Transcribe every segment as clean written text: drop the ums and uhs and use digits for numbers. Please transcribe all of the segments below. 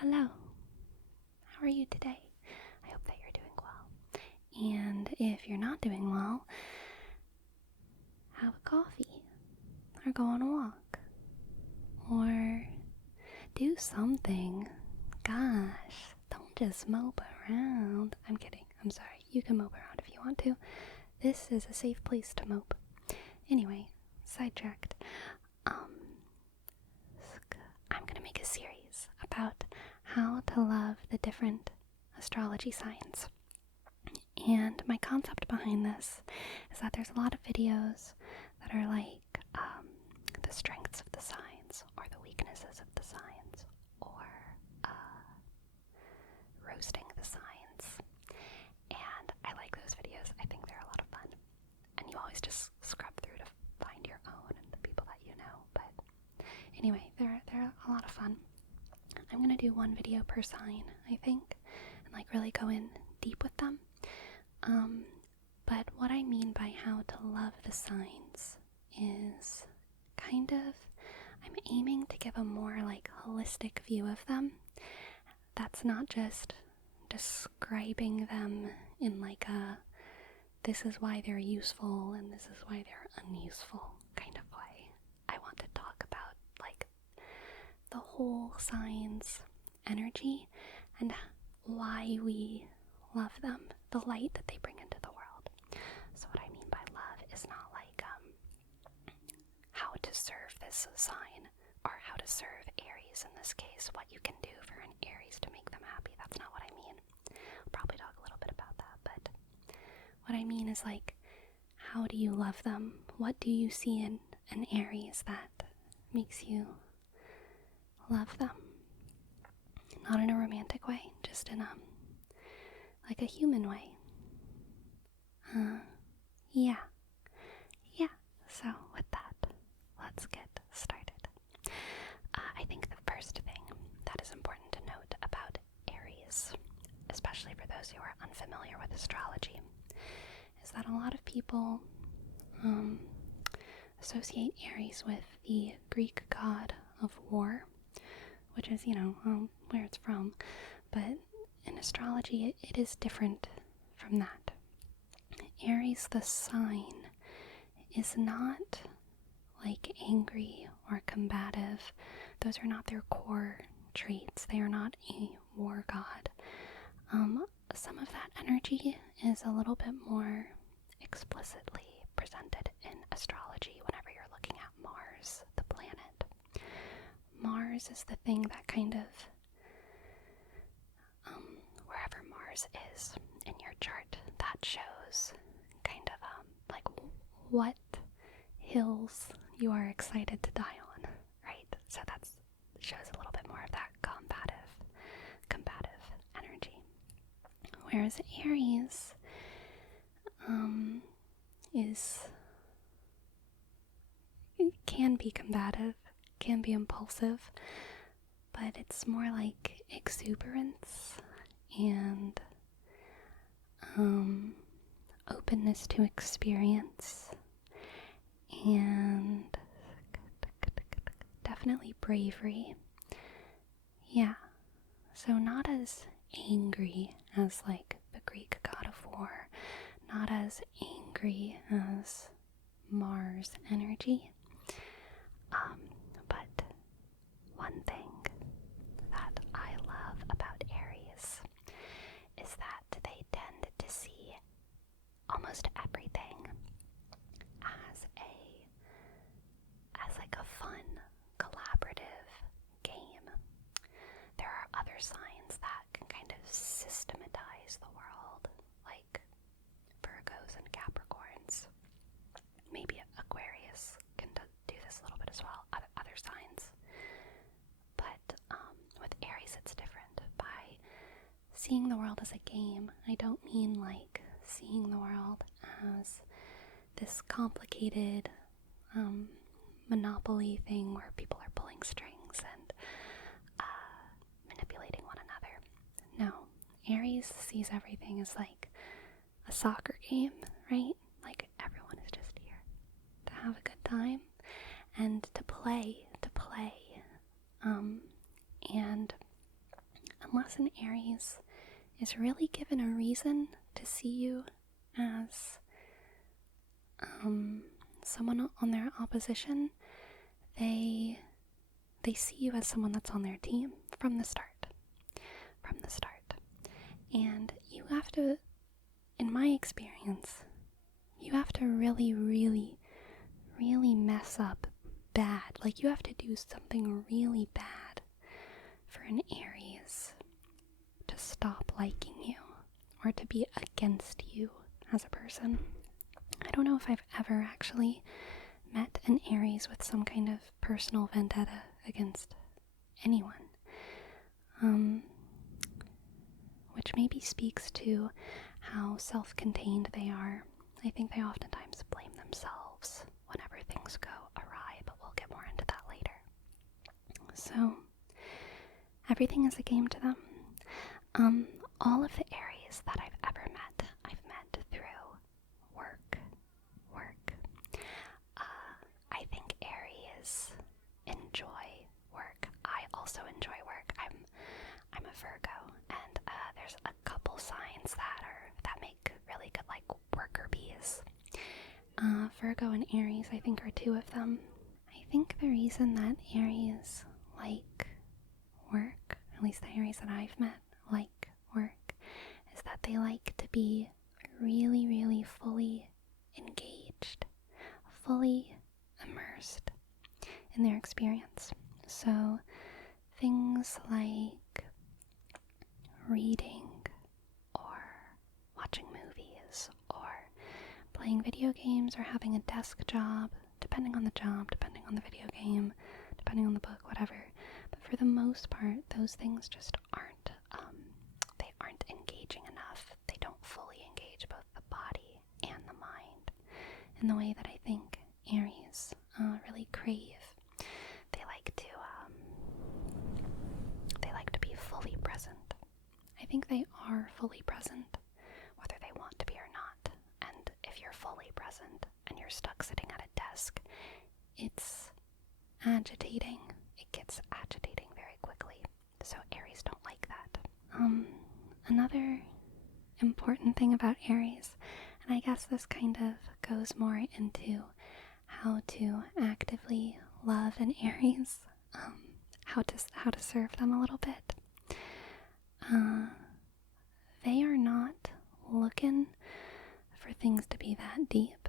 Hello, how are you today? I hope that you're doing well. And if you're not doing well, have a coffee, or go on a walk, or do something. Gosh, don't just mope around. I'm kidding, I'm sorry. You can mope around if you want to. This is a safe place to mope. Anyway, sidetracked. I'm gonna make a series about how to love the different astrology signs. And my concept behind this is that there's a lot of videos that are like the strengths of the signs or the weaknesses of the signs or roasting the signs. And I like those videos. I think they're a lot of fun. And you always just scrub through to find your own and the people that you know. But anyway, they're a lot of fun. I'm going to do one video per sign, I think, and like really go in deep with them. But what I mean by how to love the signs is kind of, I'm aiming to give a more like holistic view of them. That's not just describing them in like a, this is why they're useful and this is why they're unuseful kind of way. I want to talk about like the whole signs energy and why we love them, the light that they bring into the world. So what I mean by love is not like how to serve this sign or how to serve Aries in this case, what you can do for an Aries to make them happy. That's not what I mean. I'll probably talk a little bit about that, but what I mean is like, how do you love them? What do you see in an Aries that makes you love them? Not in a romantic way, just in like a human way. Yeah. So with that, let's get started. I think the first thing that is important to note about Aries, especially for those who are unfamiliar with astrology, is that a lot of people associate Aries with the Greek god of war, which is, where it's from. But in astrology, it is different from that. Aries, the sign, is not like angry or combative. Those are not their core traits. They are not a war god. Some of that energy is a little bit more explicitly presented in astrology whenever you're looking at Mars, the planet. Mars is the thing that kind of, wherever Mars is in your chart, that shows kind of like what hills you are excited to die on, right? So that shows a little bit more of that combative energy. Whereas Aries can be combative, can be impulsive, but it's more like exuberance and openness to experience and definitely bravery. Yeah, so not as angry as like the Greek god of war, not as angry as Mars energy. But one thing that I love about Aries is that they tend to see almost everything as like a fun, collaborative game. There are other signs that can kind of systematize the world, like Virgos and Capricorns. Maybe Aquarius can do this a little bit as well, other signs. But with Aries it's different. By seeing the world as a game, I don't mean like seeing the world as this complicated monopoly thing where people are pulling strings and manipulating one another. No, Aries sees everything as like a soccer game, right? Like everyone is just here to have a good time and to play. And unless an Aries is really given a reason to see you as someone on their opposition, they see you as someone that's on their team from the start. And you have to, in my experience, you have to really, really, really mess up bad. Like, you have to do something really bad for an Aries to stop liking you or to be against you as a person. I don't know if I've ever actually met an Aries with some kind of personal vendetta against anyone. Which maybe speaks to how self-contained they are. I think they oftentimes blame themselves whenever things go awry, but we'll get more into that later. So, everything is a game to them. All of the Aries that I've ever met, I've met through work. I think Aries enjoy work. I also enjoy work. I'm a Virgo, and there's a couple signs that make really good, like, worker bees. Virgo and Aries, I think, are two of them. I think the reason that Aries like work, at least the Aries that I've met like work, is that they like to be really, really fully engaged, fully immersed in their experience. So things like reading or watching movies or playing video games or having a desk job, depending on the job, depending on the video game, depending on the book, whatever. But for the most part, those things just aren't engaging enough. They don't fully engage both the body and the mind in the way that I think Aries really crave. They like to be fully present. I think they are fully present, whether they want to be or not. And if you're fully present and you're stuck sitting at a desk, it's agitating. It gets agitating very quickly. So Aries don't like that. Another important thing about Aries, and I guess this kind of goes more into how to actively love an Aries, how to serve them a little bit. They are not looking for things to be that deep.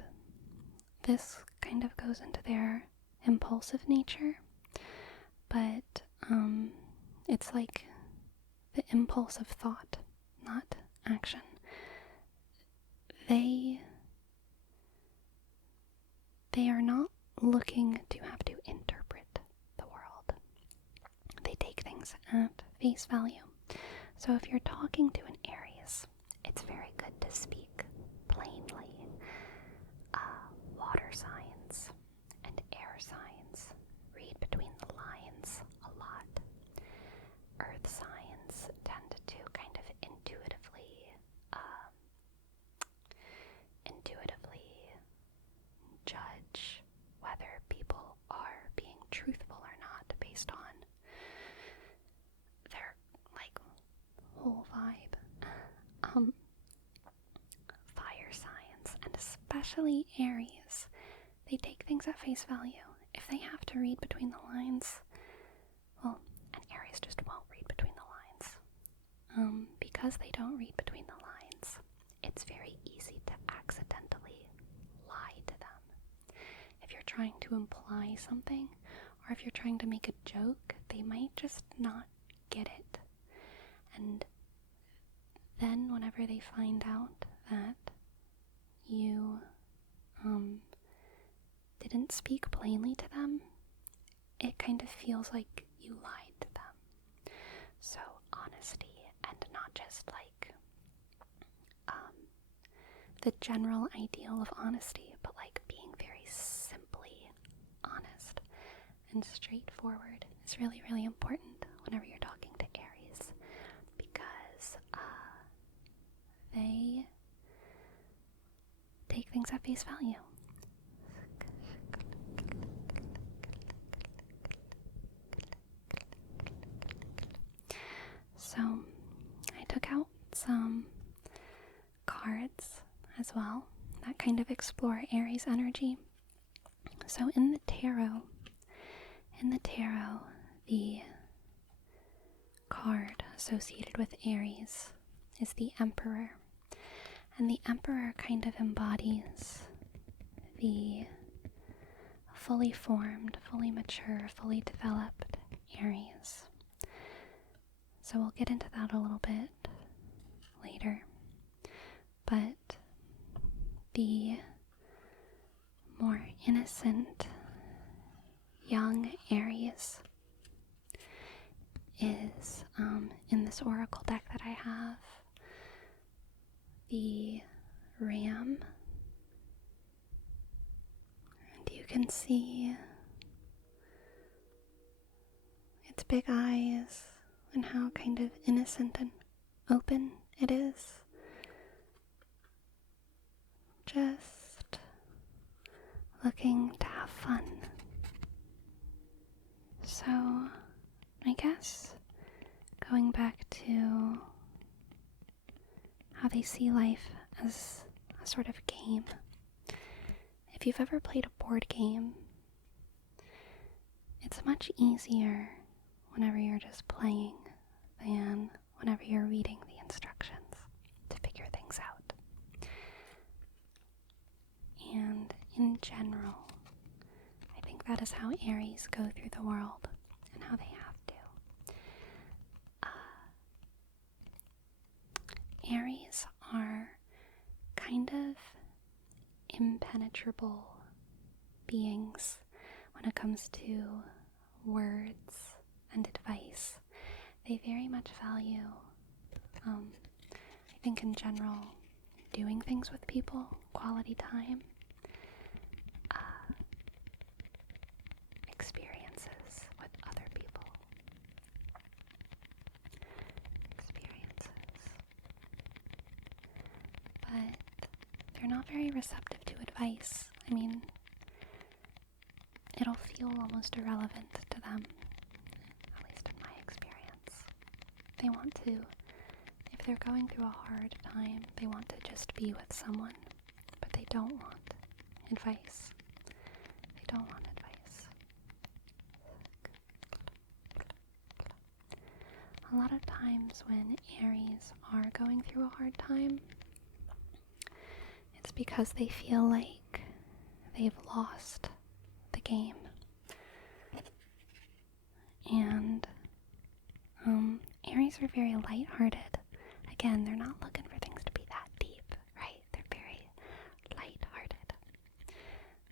This kind of goes into their impulsive nature, but it's like the impulse of thought, not action. They are not looking to have to interpret the world. They take things at face value. So if you're talking to an Aries, it's very good to speak plainly. Water signs and air signs, read between the lines a lot. Earth signs tend to kind of intuitively judge whether people are being truthful or not based on their, like, whole vibe. Fire signs, and especially Aries, they take things at face value. If they have to read between the lines, well, an Aries just won't read between the lines. Because they don't read between the lines, it's very easy to accidentally lie to them. If you're trying to imply something, or if you're trying to make a joke, they might just not get it. And then whenever they find out that you didn't speak plainly to them, it kind of feels like you lied to them. So honesty, and not just like the general ideal of honesty, but like being very simply honest and straightforward is really, really important whenever you're talking to Aries, because they take things at face value. So took out some cards as well that kind of explore Aries energy. So in the tarot, the card associated with Aries is the Emperor. And the Emperor kind of embodies the fully formed, fully mature, fully developed Aries. So we'll get into that a little bit later. But the more innocent young Aries is, in this oracle deck that I have, the Ram. And you can see its big eyes and how kind of innocent and open it is. Just looking to have fun. So, I guess going back to how they see life as a sort of game. If you've ever played a board game, it's much easier whenever you're just playing than whenever you're reading the instructions to figure things out. And in general, I think that is how Aries go through the world and how they have to. Aries are kind of impenetrable beings when it comes to words and advice. They very much value, I think in general, doing things with people, quality time, experiences with other people, but they're not very receptive to advice. I mean, it'll feel almost irrelevant to them, at least in my experience. They want to, if they're going through a hard time, they want to just be with someone, but they don't want advice. They don't want advice. A lot of times when Aries are going through a hard time, it's because they feel like they've lost the game. And Aries are very lighthearted. Again, they're not looking for things to be that deep, right? They're very lighthearted.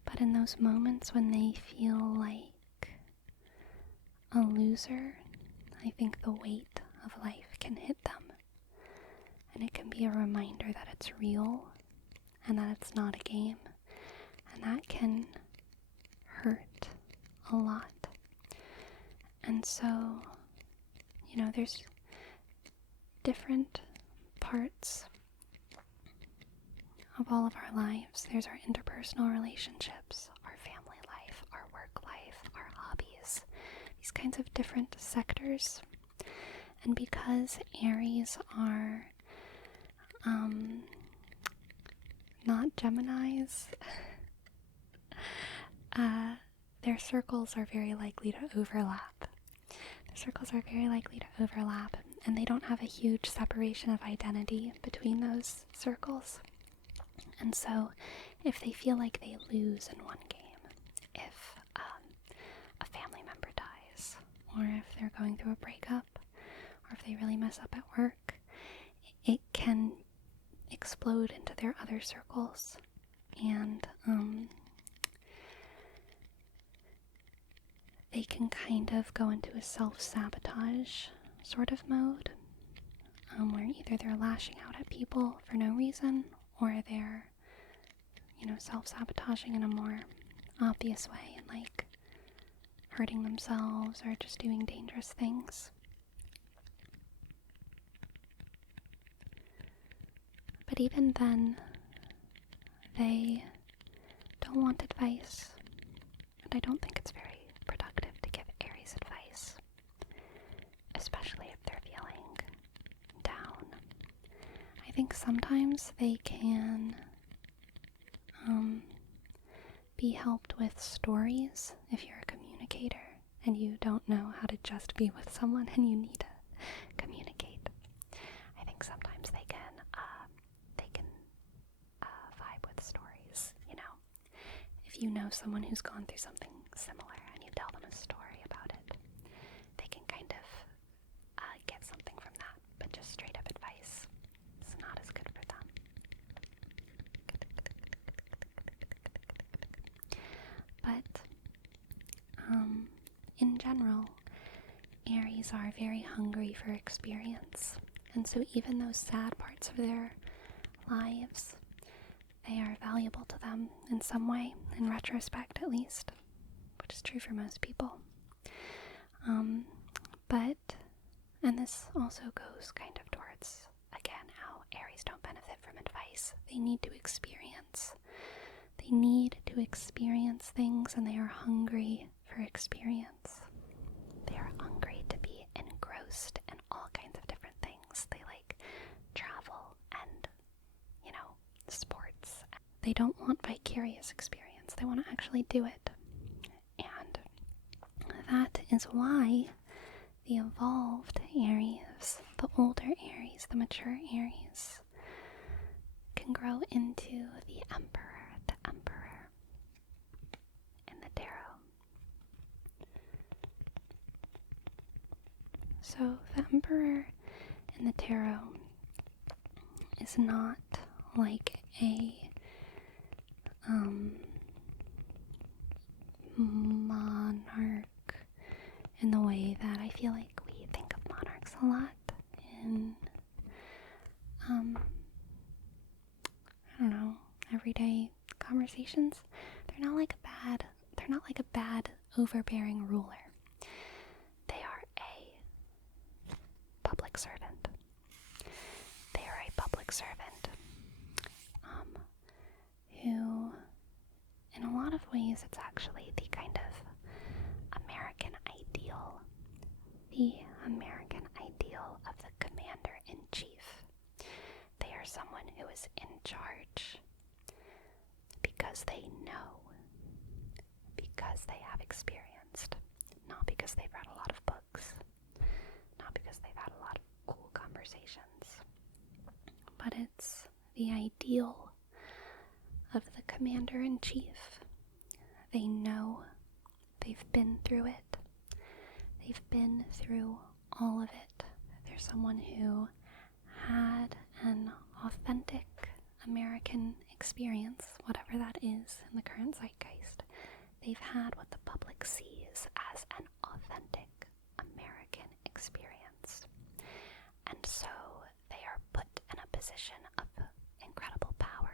But in those moments when they feel like a loser, I think the weight of life can hit them. And it can be a reminder that it's real and that it's not a game. And that can hurt a lot. And so, there's different parts of all of our lives. There's our interpersonal relationships, our family life, our work life, our hobbies, these kinds of different sectors. And because Aries are not Geminis, their circles are very likely to overlap. And they don't have a huge separation of identity between those circles. And so, if they feel like they lose in one game, if a family member dies, or if they're going through a breakup, or if they really mess up at work, it can explode into their other circles. And they can kind of go into a self-sabotage sort of mode, where either they're lashing out at people for no reason, or they're, self-sabotaging in a more obvious way, and like hurting themselves or just doing dangerous things. But even then, they don't want advice, and I don't think it's very productive to give Aries advice, especially if they're feeling down think sometimes they can be helped with stories if you're a communicator and you don't know how to just be with someone and you need to communicate. I think sometimes they can vibe with stories, you know. If you know someone who's gone through something similar and you tell them a story about it, they can kind of get something from that, but just straight up advice is not as good for them. But in general, Aries are very hungry for experience, and so even those sad parts of their lives, they are valuable to them in some way, in retrospect at least, which is true for most people. And this also goes kind of towards, again, how Aries don't benefit from advice. They need to experience. They need to experience things, and they are hungry for experience. They are hungry to be engrossed in all kinds of different things. They like travel and, you know, sports. They don't want vicarious experience. They want to actually do it. And that is why the evolved Aries, the older Aries, the mature Aries, can grow into the Emperor in the tarot. So the Emperor in the tarot is not like a monarch in the way that I feel like we think of monarchs a lot in I don't know, everyday conversations. They're not like a bad overbearing ruler. They are a public servant. They are a public servant who, in a lot of ways, it's actually the kind of American ideal. The American ideal of the commander-in-chief. They are someone who is in charge because they know, because they have experienced, not because they've read a lot of books, not because they've had a lot of cool conversations, but it's the ideal of the commander-in-chief. They know, they've been through it, they've been through all of it. They're someone who had an authentic American experience, whatever that is in the current zeitgeist. They've had what the public sees as an authentic American experience. And so they are put in a position of incredible power.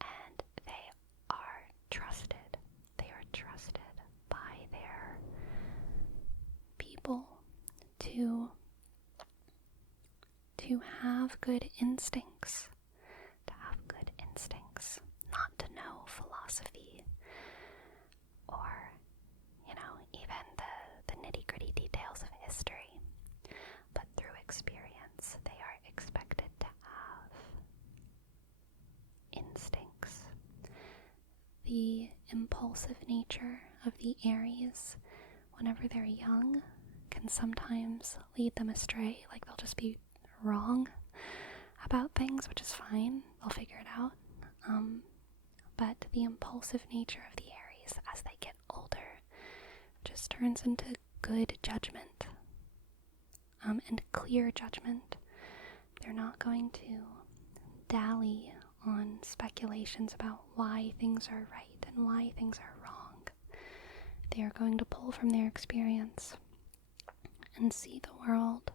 And they are trusted. They are trusted by their people to have good instincts. Not to know philosophy or, you know, even the nitty-gritty details of history. But through experience, they are expected to have instincts. The impulsive nature of the Aries, whenever they're young, can sometimes lead them astray. Like, they'll just be wrong about things, which is fine. They'll figure it out. But the impulsive nature of the Aries, as they get older, just turns into good judgment, and clear judgment. They're not going to dally on speculations about why things are right and why things are wrong. They are going to pull from their experience and see the world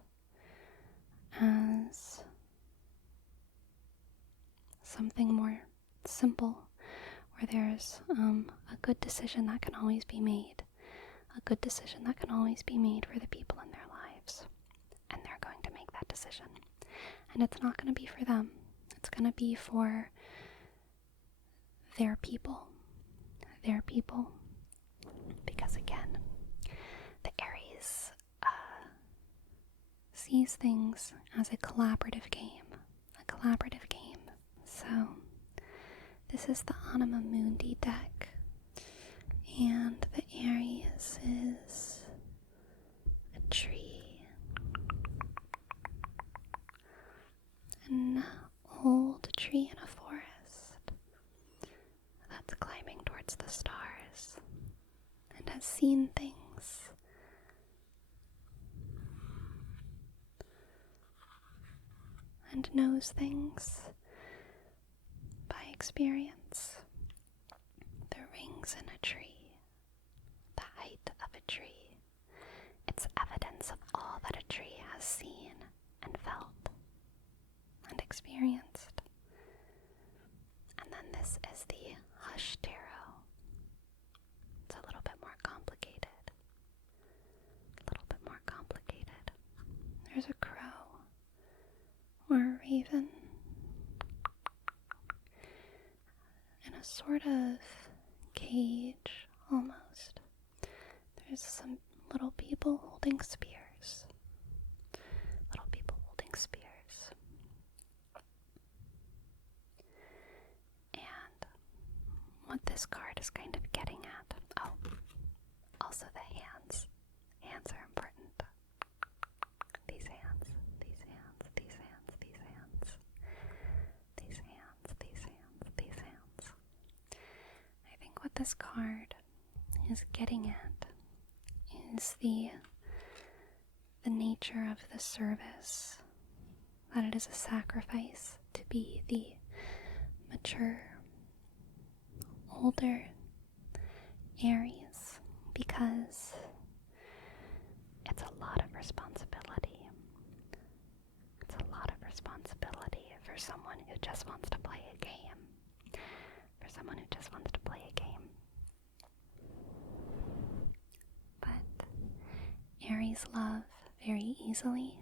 as something more simple, where there's a good decision that can always be made. A good decision that can always be made for the people in their lives. And they're going to make that decision. And it's not going to be for them. It's going to be for their people. Their people. Because again, the Aries sees things as a collaborative game. A collaborative game. So this is the Anima Mundi deck, and the Aries is a tree, an old tree in a forest that's climbing towards the stars and has seen things. And knows things by experience. The rings in a tree, the height of a tree, it's evidence of all that a tree has seen and felt and experienced. And then this is the Hush Tarot. It's a little bit more complicated. There's a crow or a raven in a sort of cage almost. There's some little people holding spears. And what this card is kind of getting at, also the hands. Hands are important. These hands. I think what this card is getting at is the nature of the service, that it is a sacrifice to be the mature, older Aries, because it's a lot of responsibility. For someone who just wants to play a game. But Aries love very easily,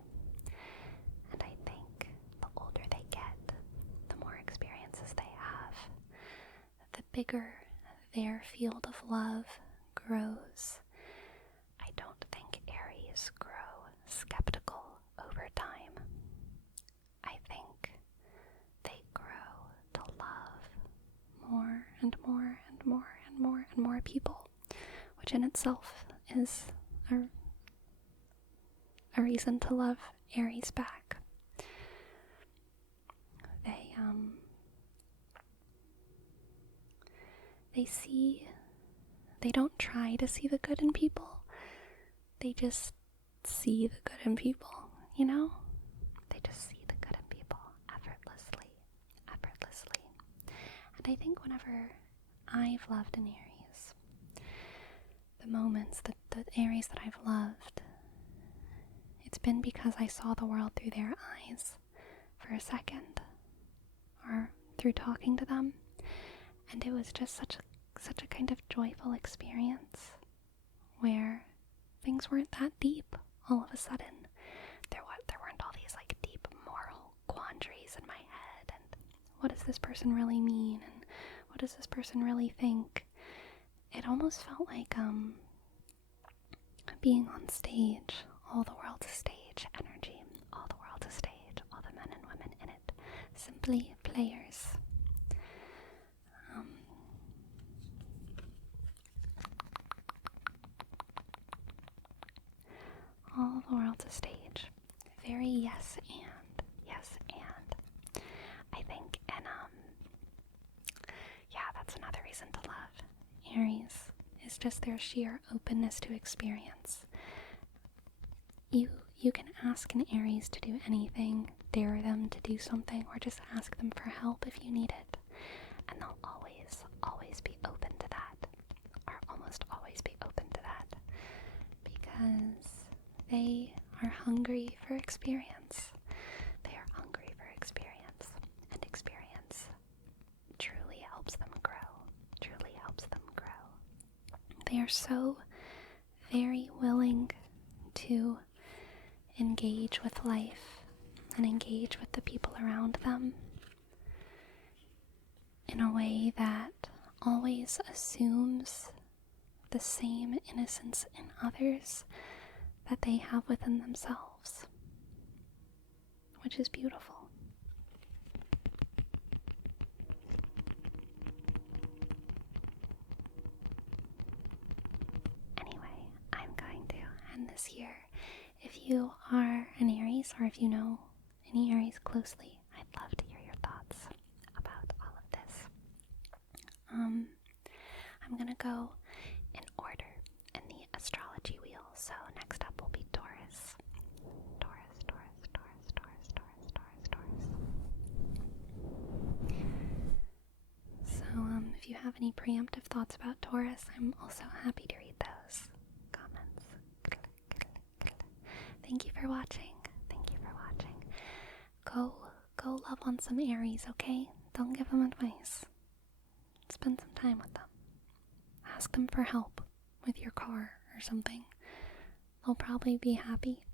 and I think the older they get, the more experiences they have, the bigger their field of love grows. I don't think Aries grow skeptical over time. I think they grow to love more and more and more and more and more people, which in itself is a reason to love Aries back. They don't try to see the good in people. They just see the good in people, you know? They just see the good in people effortlessly. And I think whenever I've loved an Aries, the moments that the Aries that I've loved, it's been because I saw the world through their eyes for a second, or through talking to them, and it was just such a kind of joyful experience where things weren't that deep all of a sudden. There weren't all these like deep moral quandaries in my head, and what does this person really mean, and what does this person really think? It almost felt like being on stage, all the world's a stage energy, all the world's a stage, all the men and women in it, simply players. All the world's a stage. Very yes and. I think, and that's another reason to love Aries, is just their sheer openness to experience. You can ask an Aries to do anything, dare them to do something, or just ask them for help if you need it. And they'll always be open to that, or almost always be open to that, because they are hungry for experience. And experience truly helps them grow. They are so very willing to engage with life and engage with the people around them in a way that always assumes the same innocence in others that they have within themselves, which is beautiful. hear. If you are an Aries, or if you know any Aries closely, I'd love to hear your thoughts about all of this. I'm gonna go in order in the astrology wheel. So next up will be Taurus. Taurus, Taurus, Taurus, Taurus, Taurus, Taurus, Taurus. So, if you have any preemptive thoughts about Taurus, I'm also happy to read those comments. Thank you for watching. Thank you for watching. Go love on some Aries, okay? Don't give them advice. Spend some time with them. Ask them for help with your car or something. They'll probably be happy.